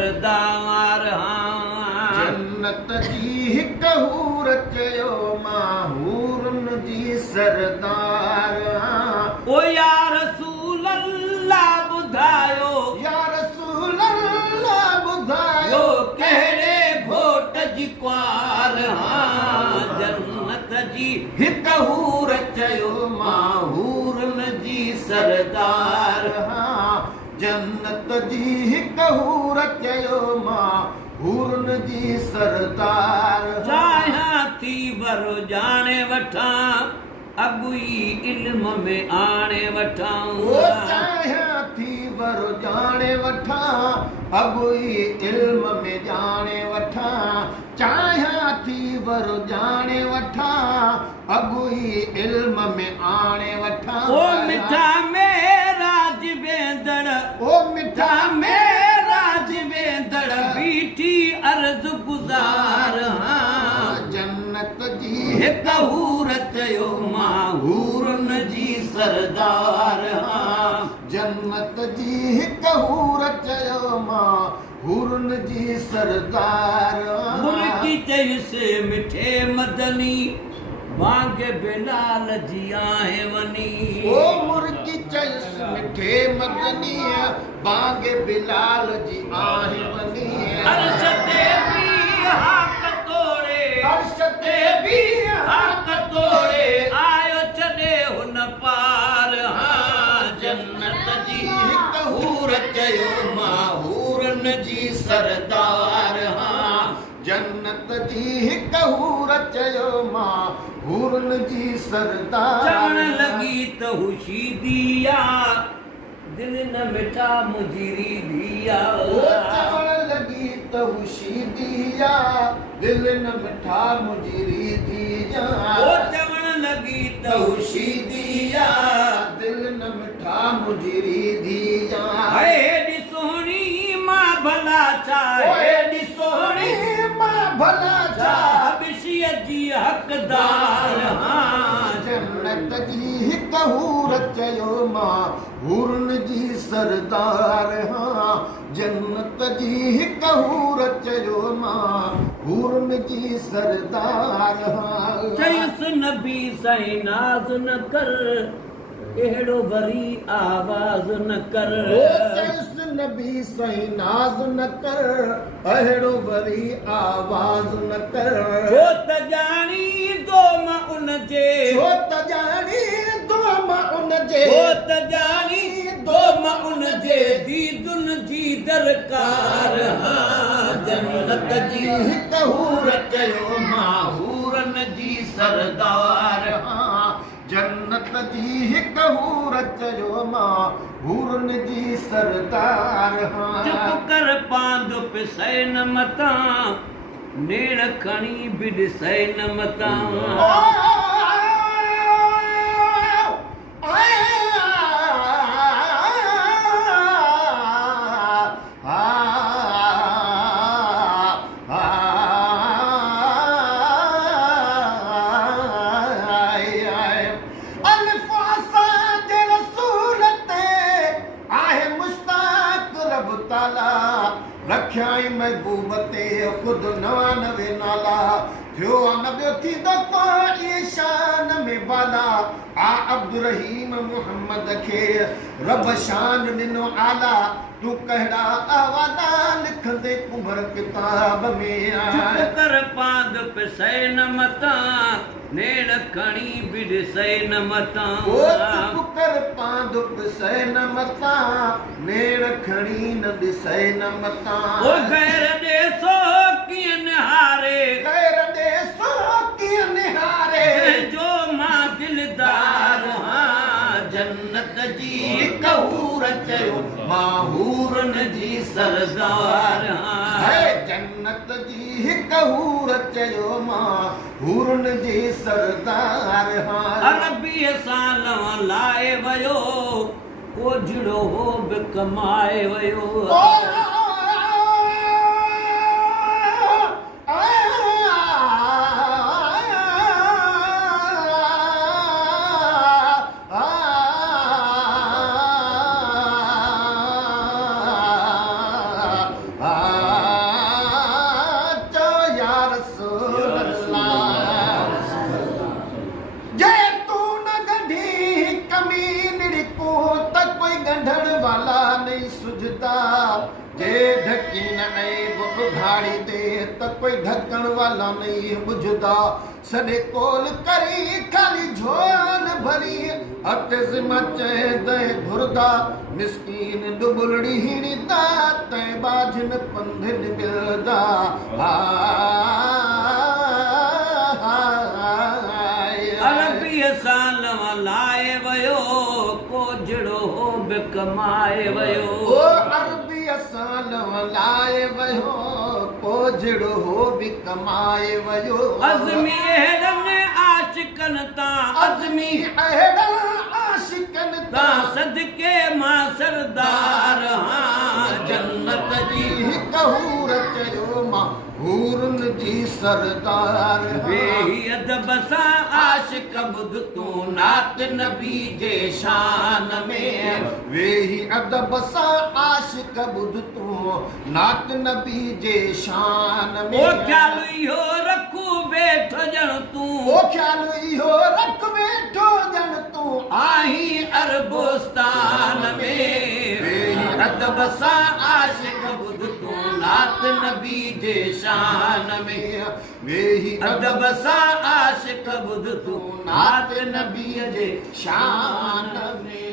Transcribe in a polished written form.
सरदार जन्नत जी हिक हूर चयो मां हूरन जी सरदार ओ या रसूल अल्लाह ॿुधायो या रसूल अल्लाह ॿुधायो यो कहिड़े घोट जी कुंवार जन्नत जी हिक हूर चयो मां हूरन जी सरदार जन्नत जी हिक हूर चयो मां हूरन जी सरदार चाहियां थी वरो ॼाणे वठां अॻुई इल्म में आणे वठां चाहियां थी वरो ॼाणे वठां अॻुई इल्म में ॼाणे वठां चाहियां थी वरो ॼाणे वठां अॻुई इल्म में आणे वठां ओ मिठा मेरा वेंदड़ ओ मिठा मेरा वेंदड़ बीठी अर्ज़ गुज़ार जन्नत जी हिक हूर चयो मां हूरन जी सरदार जन्नत जी हिक हूर चयो मां हूरन जी सरदार मुल्की चयुसि मिठे मदनी वांगे बिलाल जी आहे वनी ओ मुर्गी चयुसि मिठे मदनी बांगे बिलाल जी आहे वनी अर्श ते भी हाक तोड़े अर्श ते भी हाक तोड़े आयो छॾे हुन पार जन्नत जी हिक हूर चयो मां हूरन जी सरदार जन्नत जी हिक हूर चयो मां हूरन जी सरदार चवण लगी त हुशी दिया दिल न मिठा मुजरी दिया चवण लगी त हुशी दिया दिल न मिठा मुजरी दिया चवण लगी त हुशी दिया दिल न मिठा मुजरी दिया हेॾी सोहणी मां भला चाहे हेॾी सोहणी मां भला चाहे हबशीअ जी हक़दार जन्नत जी हिक हूर चयो मां हूरन जी सरदार जन्नत जी हिक हूर चयो मां हूरन जी सरदार चयुसि नबी साईं नाज़ न कर अहिड़ो वरी आवाज़ न कर चयुसि नबी साईं नाज़ न कर अहिड़ो वरी आवाज़ न कर छो त ॼाणी दो मां उन जे छो त ॼाणी दो मां उन जे छो त ॼाणी दो मां उन जे दीदुन जी दरकार जन्नत जी हिक हूर चयो मां हूरन जी सरदार जन्नत जी हिक हूर चयो मां हूरन जी सरदार चुप कर पांद पिसै न मतां नेण खणी बि ॾिसै न मतां रखियाई महबूब ते खुद 99 नाला थियो न ॿियो थींदो तो ये शान में बाला आ अब्दुल रहीम मोहम्मद खे रब शान ॾिनो आला तू कहिड़ा अवादा लिखंदे कुंभर किताब में चुप कर पांद पिसै न मतां नेण खणी बि ॾिसै न मतां चुप कर पांद पिसै न मतां नेण खणी न ॾिसै न मतां ओ गैर ॾेसो कीअं निहारे गैर ॾेसो कीअं निहारे जो मां दिलदार जन्नत जी हिक हूर चयो मां हूरन जी सरदार जन्नत जी हिक हूर चयो मां हूरन जी सरदार अरबीअ सां लाए वियो ओझड़ो हो बि कमाए वियो ढकी न ऐब उघाड़ी दे त कोई ढकण वाला नहीं बुझदा सॾे कोल करी खाली झोल भरी अतिस मचे दे घुरदा मिसकीन डुबुलड़ी हिणी दा तै बाजन पंधन मिलदा अरबी साल लाए वयो कोजड़ो हो बि कमाए वयो ओ अरबी साल लाए वयो कोजड़ो हो बि कमाए वयो अज़मी अहिड़नि आशिकनि तां अज़मी अहिड़नि आशिकनि तां सदके मां सरदार हां जन्नत जी हिक हूर चयो मां हूरन जी सरदार वेही अदब सां आशिक ॿुध तूं नात नबी जे शान में वेही अदब सां आशिक ॿुध तूं नात नबी जे शान में ओ ख्याल इहो रखू वेठो ॼण तूं ओ ख्याल इहो रख वेठो ॼण तूं आहीं अरबोस्तान में वेही अदब सां आशिक ॿुध तूं नात नबी जे शान में वेही अदब सां आशिक ॿुध तूं नात नबीअ जे शान में